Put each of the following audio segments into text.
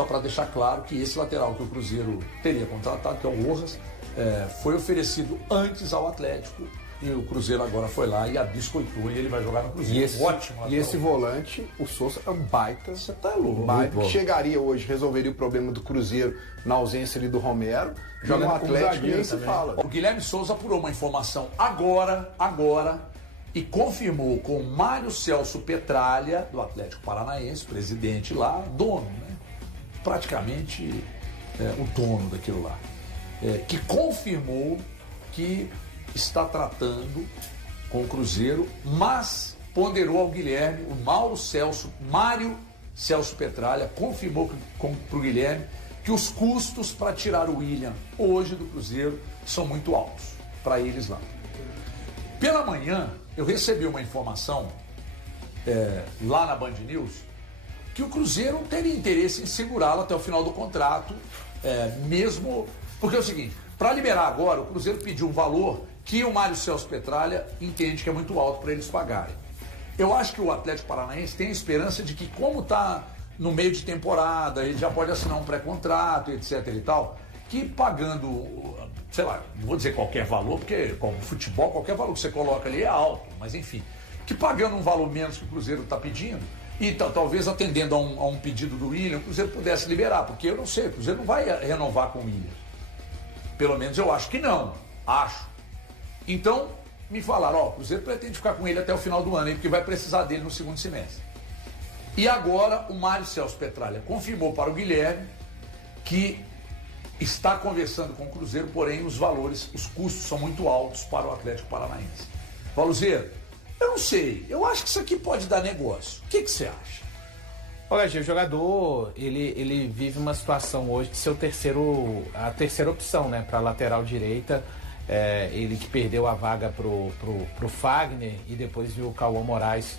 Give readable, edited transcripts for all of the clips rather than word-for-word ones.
só para deixar claro que esse lateral que o Cruzeiro teria contratado, que é o Rojas, foi oferecido antes ao Atlético e o Cruzeiro agora foi lá e abiscoitou e ele vai jogar no Cruzeiro. Ótimo. E esse volante, o Souza, é um baita. Você tá louco. Baita que chegaria hoje, resolveria o problema do Cruzeiro na ausência ali do Romero. Joga no Atlético e nem se fala. O Guilherme Souza apurou uma informação agora, e confirmou com o Mário Celso Petralha, do Atlético Paranaense, presidente lá, dono, né? Praticamente o dono daquilo lá, que confirmou que está tratando com o Cruzeiro, mas ponderou ao Guilherme, o Mário Celso Petralha, confirmou para o Guilherme que os custos para tirar o William hoje do Cruzeiro são muito altos para eles lá. Pela manhã, eu recebi uma informação lá na Band News que o Cruzeiro não teria interesse em segurá-lo até o final do contrato, mesmo... Porque é o seguinte, para liberar agora, o Cruzeiro pediu um valor que o Mário Celso Petralha entende que é muito alto para eles pagarem. Eu acho que o Atlético Paranaense tem a esperança de que, como está no meio de temporada, ele já pode assinar um pré-contrato, etc e tal, que pagando, sei lá, não vou dizer qualquer valor, porque como futebol, qualquer valor que você coloca ali é alto, mas enfim, que pagando um valor menos que o Cruzeiro está pedindo, e talvez atendendo a um pedido do William, o Cruzeiro pudesse liberar, porque eu não sei, o Cruzeiro não vai renovar com o William. Pelo menos eu acho que não, Então, me falaram, o Cruzeiro pretende ficar com ele até o final do ano, hein, porque vai precisar dele no segundo semestre. E agora o Mário Celso Petralha confirmou para o Guilherme que está conversando com o Cruzeiro, porém os custos são muito altos para o Atlético Paranaense. Valuzeiro, eu não sei, eu acho que isso aqui pode dar negócio. O que você acha? Olha, o jogador, ele vive uma situação hoje de ser a terceira opção, né, para a lateral direita. Ele que perdeu a vaga pro Fagner e depois viu o Cauã Moraes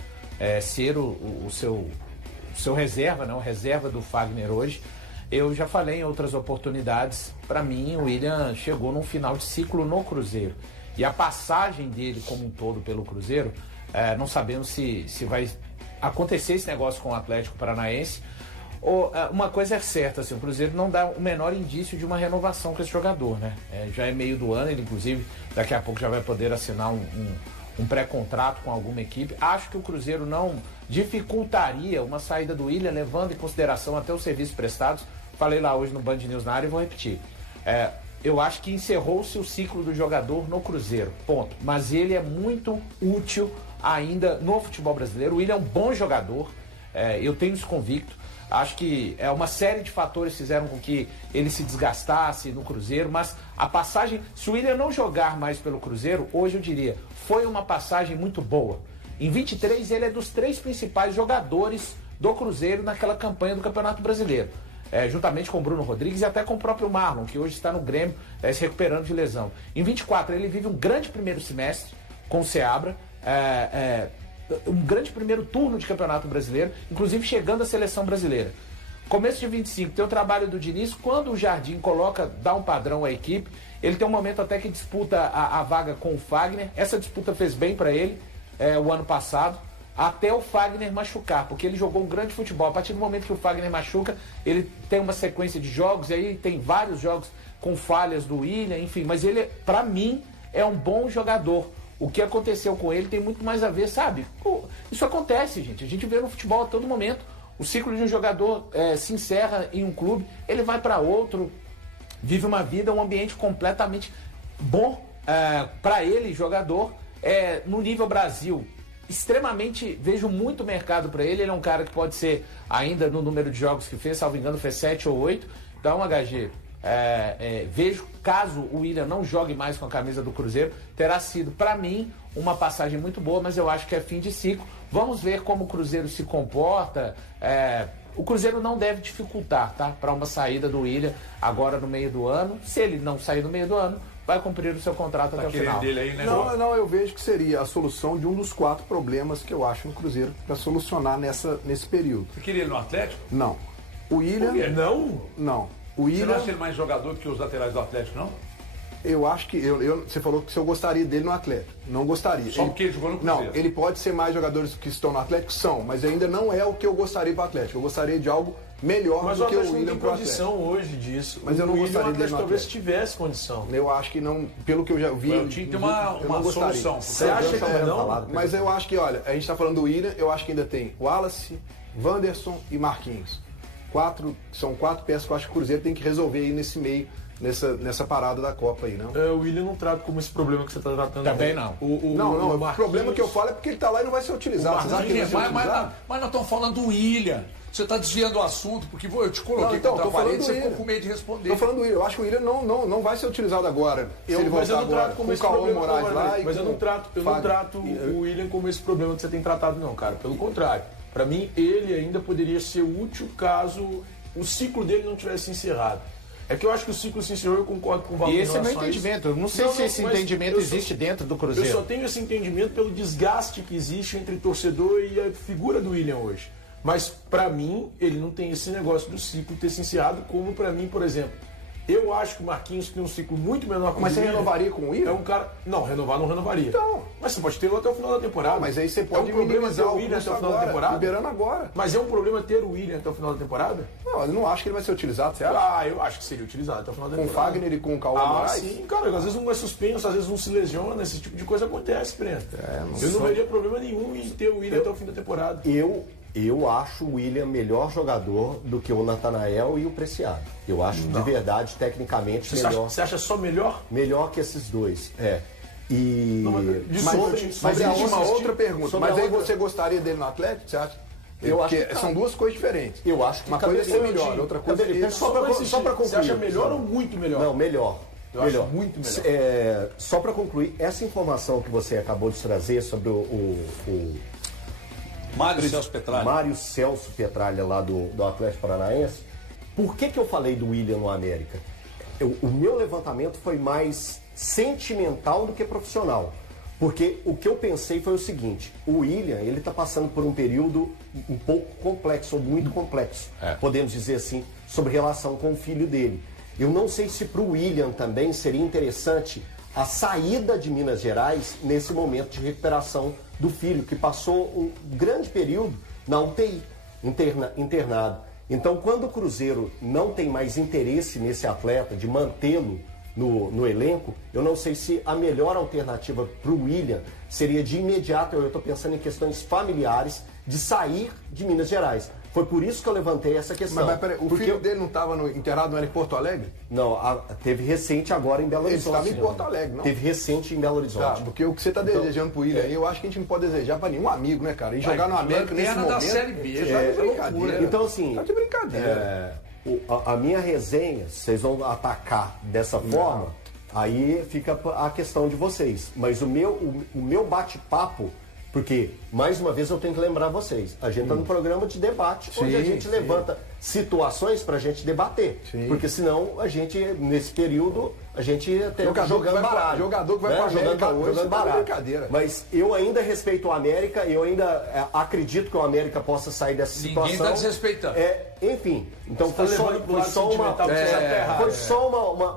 ser o seu reserva, né, o reserva do Fagner hoje. Eu já falei em outras oportunidades, para mim o William chegou num final de ciclo no Cruzeiro. E a passagem dele como um todo pelo Cruzeiro, não sabemos se vai acontecer esse negócio com o Atlético Paranaense. Uma coisa é certa, assim, o Cruzeiro não dá o menor indício de uma renovação com esse jogador, né? Já é meio do ano, ele inclusive daqui a pouco já vai poder assinar um pré-contrato com alguma equipe. Acho que o Cruzeiro não dificultaria uma saída do William, levando em consideração até os serviços prestados. Falei lá hoje no Band News na área e vou repetir. Eu acho que encerrou-se o ciclo do jogador no Cruzeiro, ponto. Mas ele é muito útil ainda no futebol brasileiro. O William é um bom jogador, eu tenho isso convicto. Acho que uma série de fatores fizeram com que ele se desgastasse no Cruzeiro, mas a passagem, se o William não jogar mais pelo Cruzeiro, hoje eu diria, foi uma passagem muito boa. Em 23, ele é dos 3 principais jogadores do Cruzeiro naquela campanha do Campeonato Brasileiro. Juntamente com o Bruno Rodrigues e até com o próprio Marlon, que hoje está no Grêmio, se recuperando de lesão. Em 24, ele vive um grande primeiro semestre com o Seabra, um grande primeiro turno de Campeonato Brasileiro, inclusive chegando à Seleção Brasileira. Começo de 25, tem o trabalho do Diniz, quando o Jardim dá um padrão à equipe, ele tem um momento até que disputa a vaga com o Fagner, essa disputa fez bem para ele o ano passado, até o Fagner machucar, porque ele jogou um grande futebol. A partir do momento que o Fagner machuca, ele tem uma sequência de jogos, e aí tem vários jogos com falhas do William, enfim, mas ele, para mim, é um bom jogador. O que aconteceu com ele tem muito mais a ver, sabe? Isso acontece, gente. A gente vê no futebol a todo momento. O ciclo de um jogador se encerra em um clube, ele vai para outro, vive uma vida, um ambiente completamente bom para ele, jogador. No nível Brasil, extremamente, vejo muito mercado para ele. Ele é um cara que pode ser, ainda no número de jogos que fez, salvo engano, fez 7 ou 8. Então, HG, vejo, caso o William não jogue mais com a camisa do Cruzeiro, terá sido, para mim, uma passagem muito boa, mas eu acho que é fim de ciclo. Vamos ver como o Cruzeiro se comporta. O Cruzeiro não deve dificultar, tá? Para uma saída do William agora no meio do ano. Se ele não sair no meio do ano, vai cumprir o seu contrato até o final. Dele aí, né? Não, eu vejo que seria a solução de um dos 4 problemas que eu acho no Cruzeiro para solucionar nesse período. Você queria ele no Atlético? Não. O William... Não. O William... Você não acha ele mais jogador do que os laterais do Atlético, não? Eu acho que... você falou que se eu gostaria dele no Atlético. Não gostaria. Só porque ele jogou no Cruzeiro. Não, ele pode ser mais jogadores que estão no Atlético, mas ainda não é o que eu gostaria para o Atlético. Eu gostaria de algo melhor do que o William pro Atlético. Mas o Atlético não tem condição hoje disso. Mas eu não gostaria dele. O Atlético talvez tivesse condição. Eu acho que não, pelo que eu já vi... O time tem uma solução. Você acha que não? Mas eu acho que, olha, a gente está falando do William, eu acho que ainda tem Wallace, Wanderson e Marquinhos. São 4 peças que eu acho que o Cruzeiro tem que resolver aí nesse meio, nessa parada da Copa aí, não? O William não trata como esse problema que você está tratando. Também não. O problema que eu falo é porque ele está lá e não vai ser utilizado. Mas nós estamos falando do William. Você está desviando o assunto, porque eu te coloquei contra a parede e você ficou com medo de responder. Estou falando do William. Eu acho que o William não vai ser utilizado agora. Se ele voltar agora com o Cauã Moraes lá. Mas eu não trato o William como esse problema que você tem tratado, não, cara. Pelo contrário. Para mim, ele ainda poderia ser útil caso o ciclo dele não tivesse encerrado. É que eu acho que o ciclo se encerrou, eu concordo com o Valdir. E esse é o meu entendimento. Eu não sei se esse entendimento existe dentro do Cruzeiro. Eu só tenho esse entendimento pelo desgaste que existe entre torcedor e a figura do William hoje. Mas, para mim, ele não tem esse negócio do ciclo ter se encerrado, como para mim, por exemplo. Eu acho que o Marquinhos tem um ciclo muito menor que o William. Mas você renovaria com o William? É um cara... Não, renovar não renovaria. Então... Mas você pode ter ele até o final da temporada. Mas aí você pode minimizar o William até o final da temporada? Liberando agora. Mas é um problema ter o William até o final da temporada? Não, eu não acho que ele vai ser utilizado, você acha? Eu acho que seria utilizado até o final da temporada. Com o Fagner e com o Cauã Moraes? Sim, cara. Às vezes um é suspenso, às vezes um se lesiona, esse tipo de coisa acontece, Breno. Eu não veria problema nenhum em ter o William até o fim da temporada. Eu acho o William melhor jogador do que o Natanael e o Preciado. Eu acho de verdade, tecnicamente, melhor. Você acha só melhor? Melhor que esses dois, E... Mas existe uma outra pergunta. Mas aí você gostaria dele no Atlético, você acha? São duas coisas diferentes. Eu acho que uma coisa é ser melhor, outra coisa é... Só para concluir. Você acha melhor ou muito melhor? Não, melhor. Eu acho muito melhor. Só para concluir, essa informação que você acabou de trazer sobre o Mário Celso Petralha lá do Atlético Paranaense. Por que eu falei do William no América? O meu levantamento foi mais sentimental do que profissional. Porque o que eu pensei foi o seguinte: o William, ele está passando por um período um pouco complexo, ou muito complexo, podemos dizer assim, sobre relação com o filho dele. Eu não sei se para o William também seria interessante a saída de Minas Gerais nesse momento de recuperação do filho, que passou um grande período na UTI, internado. Então, quando o Cruzeiro não tem mais interesse nesse atleta, de mantê-lo no elenco, eu não sei se a melhor alternativa para o William seria de imediato, eu estou pensando em questões familiares, de sair de Minas Gerais. Foi por isso que eu levantei essa questão. Mas peraí, o filho dele não estava internado, não era em Porto Alegre? Não, teve recente agora em Belo Horizonte. Ele estava em Porto Alegre, não? Teve recente em Belo Horizonte. Tá, porque o que você está desejando pro William, eu acho que a gente não pode desejar para nenhum amigo, né, cara? E jogar no América nesse momento... da Série B, de brincadeira. Então, assim... Tá de brincadeira. A minha resenha, vocês vão atacar dessa forma, aí fica a questão de vocês. Mas o meu bate-papo... Porque, mais uma vez, eu tenho que lembrar vocês, a gente está num programa de debate, onde a gente levanta situações para a gente debater. Sim. Porque senão, a gente, nesse período, a gente até jogando baralho. Jogador que vai para a América hoje, jogando baralho. Mas eu ainda respeito o América, eu ainda acredito que o América possa sair dessa situação. Ninguém está desrespeitando. Enfim, então foi só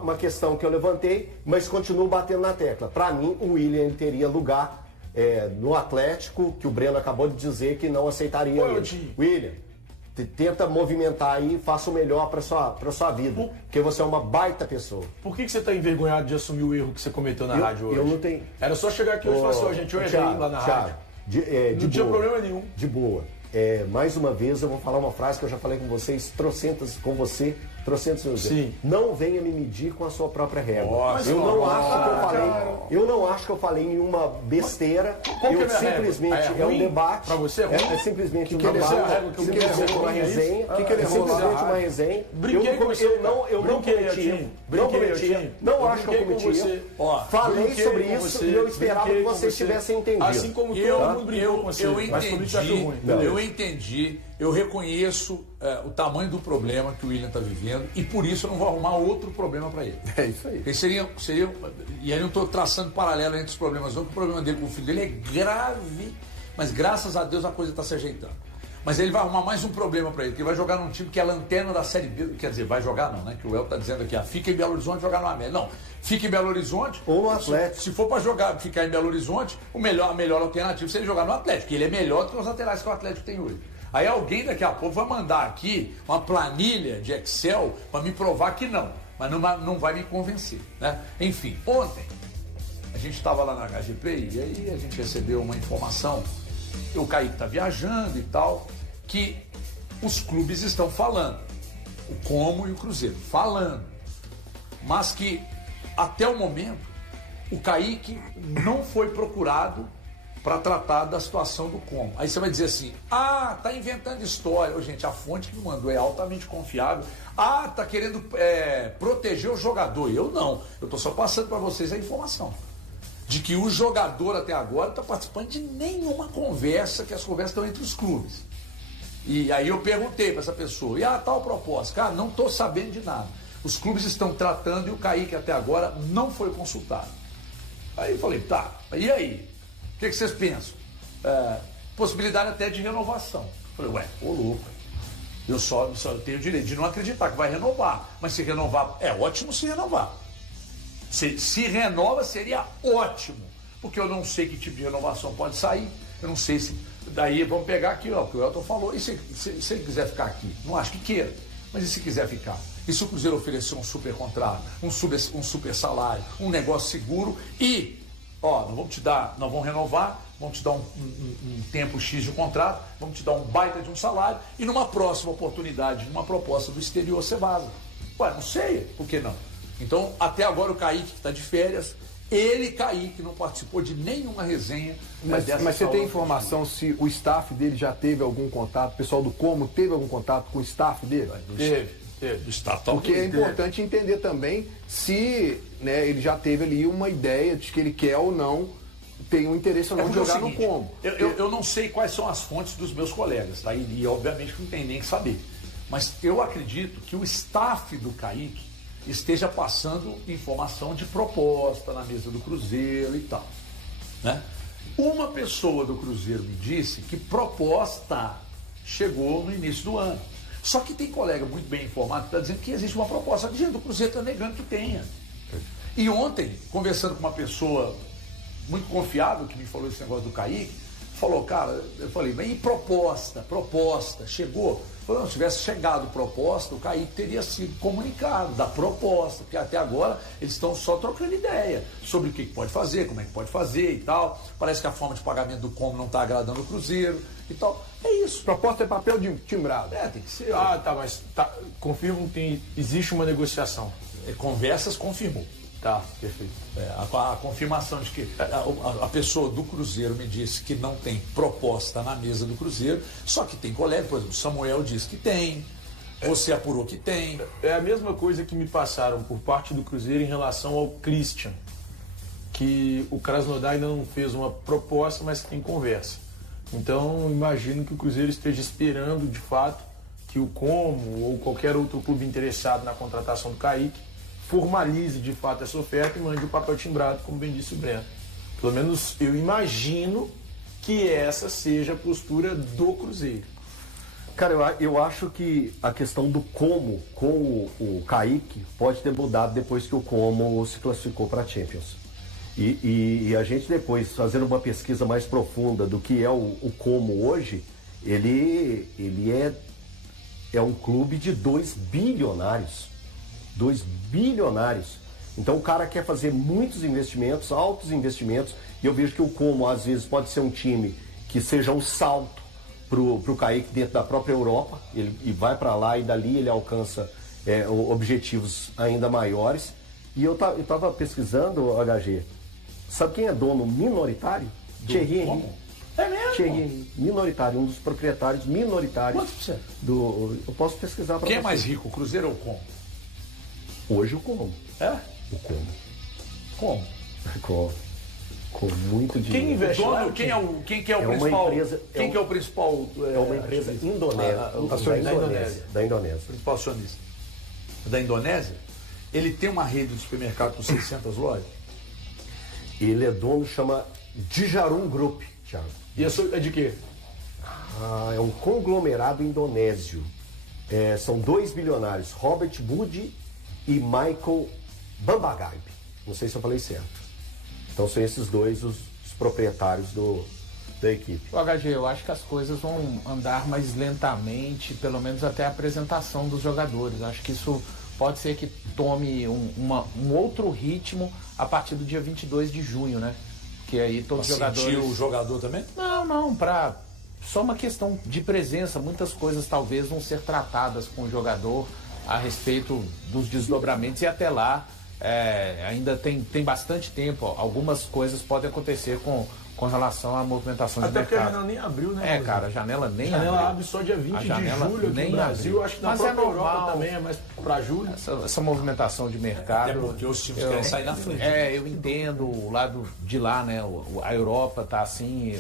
uma questão que eu levantei, mas continuo batendo na tecla. Para mim, o William teria lugar no Atlético, que o Breno acabou de dizer que não aceitaria ele. William, tenta movimentar aí, faça o melhor para sua vida, porque você é uma baita pessoa. Por que você está envergonhado de assumir o erro que você cometeu na rádio hoje? Eu não tenho... Era só chegar aqui hoje e falar assim, gente, eu errei lá na rádio. Não tinha problema nenhum. De boa. Mais uma vez eu vou falar uma frase que eu já falei com vocês, trocentas vezes. Não venha me medir com a sua própria régua. Eu não acho que eu falei nenhuma besteira. Simplesmente é um debate. Pra você é simplesmente um debate. Simplesmente uma resenha. Simplesmente uma resenha. Eu não cometi. Não acho que eu cometi. Falei sobre isso e eu esperava que vocês tivessem entendido. Assim como todo mundo brincou com você. Eu entendi, eu reconheço o tamanho do problema que o William está vivendo e por isso eu não vou arrumar outro problema para ele. É isso aí. E aí eu não estou traçando paralelo entre os problemas, não, que o problema dele com o filho dele é grave, mas graças a Deus a coisa está se ajeitando. Mas ele vai arrumar mais um problema para ele, que ele vai jogar num time que é a lanterna da Série B, quer dizer, vai jogar não, né? Que o El está dizendo aqui, fica em Belo Horizonte jogar no América. Não, fica em Belo Horizonte. Ou no Atlético. Se for para ficar em Belo Horizonte, a melhor alternativa seria jogar no Atlético, que ele é melhor do que os laterais que o Atlético tem hoje. Aí alguém daqui a pouco vai mandar aqui uma planilha de Excel para me provar que não. Mas não vai me convencer, né? Enfim, ontem a gente estava lá na HGP e aí a gente recebeu uma informação, o Kaique está viajando e tal, que os clubes estão falando, o Como e o Cruzeiro, falando, mas que até o momento o Kaique não foi procurado para tratar da situação do Como. Aí você vai dizer assim, tá inventando história. Ô, gente, a fonte que me mandou é altamente confiável. Tá querendo proteger o jogador. Eu não. Eu tô só passando para vocês a informação de que o jogador até agora está participando de nenhuma conversa, que as conversas estão entre os clubes. E aí eu perguntei para essa pessoa, tal proposta? Cara, não estou sabendo de nada. Os clubes estão tratando e o Kaique até agora não foi consultado. Aí eu falei, tá, e aí? O que vocês pensam? Possibilidade até de renovação. Eu falei, ô louco, eu só tenho o direito de não acreditar que vai renovar. Mas se renovar, é ótimo se renovar. Se renova seria ótimo, porque eu não sei que tipo de renovação pode sair, eu não sei se... Daí vamos pegar aqui, o que o Elton falou, e se ele quiser ficar aqui? Não acho que queira, mas e se quiser ficar? E se o Cruzeiro oferecer um super contrato, um super salário, um negócio seguro e... nós vamos renovar, vamos te dar um tempo X de contrato, vamos te dar um baita de um salário e numa próxima oportunidade, numa proposta do exterior, você vaza. Não sei, por que não? Então, até agora o Kaique, que está de férias, Kaique, não participou de nenhuma resenha. Mas você tem informação se o staff dele já teve algum contato, o pessoal do Como teve algum contato com o staff dele? Teve. Porque é importante entender também se ele já teve ali uma ideia de que ele quer ou não, tem um interesse ou não de jogar no Como. Eu não sei quais são as fontes dos meus colegas, tá? E obviamente não tem nem que saber. Mas eu acredito que o staff do Kaique esteja passando informação de proposta na mesa do Cruzeiro e tal, né? Uma pessoa do Cruzeiro me disse que proposta chegou no início do ano. Só que tem colega muito bem informado que está dizendo que existe uma proposta. O Cruzeiro está negando que tenha. E ontem, conversando com uma pessoa muito confiável que me falou esse negócio do Kaique, falou, cara, eu falei, mas e proposta? Proposta, chegou? Se tivesse chegado proposta, o Kaique teria sido comunicado da proposta, porque até agora eles estão só trocando ideia sobre o que pode fazer, como é que pode fazer e tal. Parece que a forma de pagamento do Como não está agradando o Cruzeiro e tal. É isso. Proposta é papel de timbrado. Tem que ser. Mas confirmo que existe uma negociação. Conversas confirmou. Tá, perfeito. A confirmação de que a pessoa do Cruzeiro me disse que não tem proposta na mesa do Cruzeiro, só que tem colega, por exemplo, o Samuel disse que tem, você apurou que tem. É a mesma coisa que me passaram por parte do Cruzeiro em relação ao Christian, que o Krasnodar ainda não fez uma proposta, mas que tem conversa. Então, imagino que o Cruzeiro esteja esperando, de fato, que o Como ou qualquer outro clube interessado na contratação do Kaique formalize de fato essa oferta e mande o papel timbrado, como bem disse o Breno. Pelo menos eu imagino que essa seja a postura do Cruzeiro. Cara, eu acho que a questão do Como com o Kaique pode ter mudado depois que o Como se classificou para a Champions. E a gente depois, fazendo uma pesquisa mais profunda do que é o Como hoje, ele é um clube de 2 bilionários. 2 bilionários. Então o cara quer fazer muitos investimentos, altos investimentos, e eu vejo que o Como às vezes pode ser um time que seja um salto pro Kaique dentro da própria Europa, e vai para lá e dali ele alcança objetivos ainda maiores. E eu tava pesquisando, HG, sabe quem é dono minoritário? Thierry Henry. É mesmo? Thierry Henry, minoritário, um dos proprietários minoritários. Quanto por cento? Eu posso pesquisar para você. Quem é mais rico, o Cruzeiro ou o Como? Hoje o Como. É? O Como. Como? Com muito dinheiro. Quem investe lá? Quem que é o principal? Empresa, quem que é o principal? É uma empresa da Indonésia. Principal acionista da Indonésia. Ele tem uma rede de supermercado com 600 lojas. Ele é dono, chama Djarum Group, Thiago. E é de quê? É um conglomerado indonésio. São 2 bilionários, Robert Budi e Michael Bambagaib. Não sei se eu falei certo. Então são esses dois os proprietários da equipe. O HG, eu acho que as coisas vão andar mais lentamente, pelo menos até a apresentação dos jogadores. Acho que isso pode ser que tome um outro ritmo a partir do dia 22 de junho, né? Que aí todos os jogadores... Sentir o jogador também? Não, só uma questão de presença. Muitas coisas talvez vão ser tratadas com o jogador a respeito dos desdobramentos e até lá ainda tem bastante tempo. Algumas coisas podem acontecer com relação à movimentação de mercado. Até porque a janela nem abriu, né? Cara, a janela nem abriu. A janela abriu. abre só dia 20 de julho aqui no Brasil. Abriu. Acho que na própria Europa também é mais para julho. Essa movimentação de mercado... É porque os times querem sair na frente. Eu entendo o lado de lá, né? A Europa tá assim,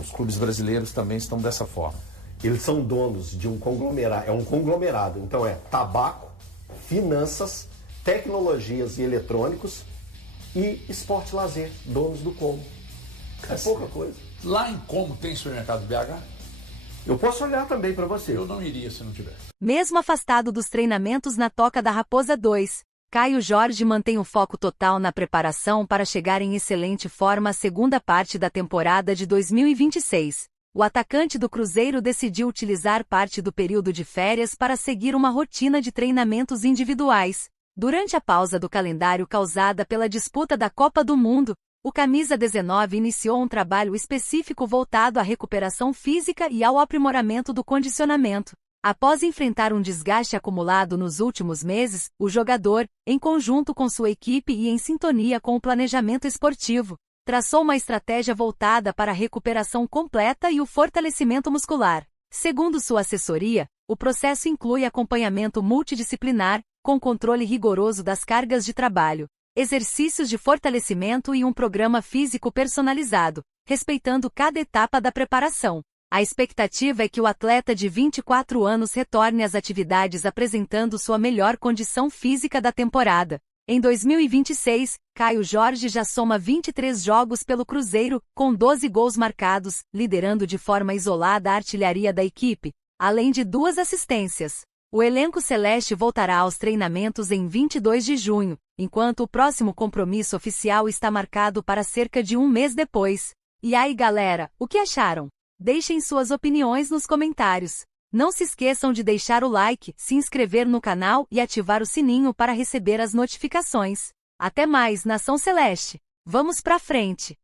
os clubes brasileiros também estão dessa forma. Eles são donos de um conglomerado, é um conglomerado. Então tabaco, finanças, tecnologias e eletrônicos e esporte e lazer, donos do Como. É pouca coisa. Lá em Como tem supermercado BH? Eu posso olhar também para você. Eu não iria se não tivesse. Mesmo afastado dos treinamentos na Toca da Raposa 2, Caio Jorge mantém o foco total na preparação para chegar em excelente forma à segunda parte da temporada de 2026. O atacante do Cruzeiro decidiu utilizar parte do período de férias para seguir uma rotina de treinamentos individuais. Durante a pausa do calendário causada pela disputa da Copa do Mundo, o Camisa 19 iniciou um trabalho específico voltado à recuperação física e ao aprimoramento do condicionamento. Após enfrentar um desgaste acumulado nos últimos meses, o jogador, em conjunto com sua equipe e em sintonia com o planejamento esportivo, traçou uma estratégia voltada para a recuperação completa e o fortalecimento muscular. Segundo sua assessoria, o processo inclui acompanhamento multidisciplinar, com controle rigoroso das cargas de trabalho, exercícios de fortalecimento e um programa físico personalizado, respeitando cada etapa da preparação. A expectativa é que o atleta de 24 anos retorne às atividades apresentando sua melhor condição física da temporada. Em 2026, Caio Jorge já soma 23 jogos pelo Cruzeiro, com 12 gols marcados, liderando de forma isolada a artilharia da equipe, além de 2 assistências. O elenco celeste voltará aos treinamentos em 22 de junho, enquanto o próximo compromisso oficial está marcado para cerca de um mês depois. E aí, galera, o que acharam? Deixem suas opiniões nos comentários. Não se esqueçam de deixar o like, se inscrever no canal e ativar o sininho para receber as notificações. Até mais, Nação Celeste! Vamos pra frente!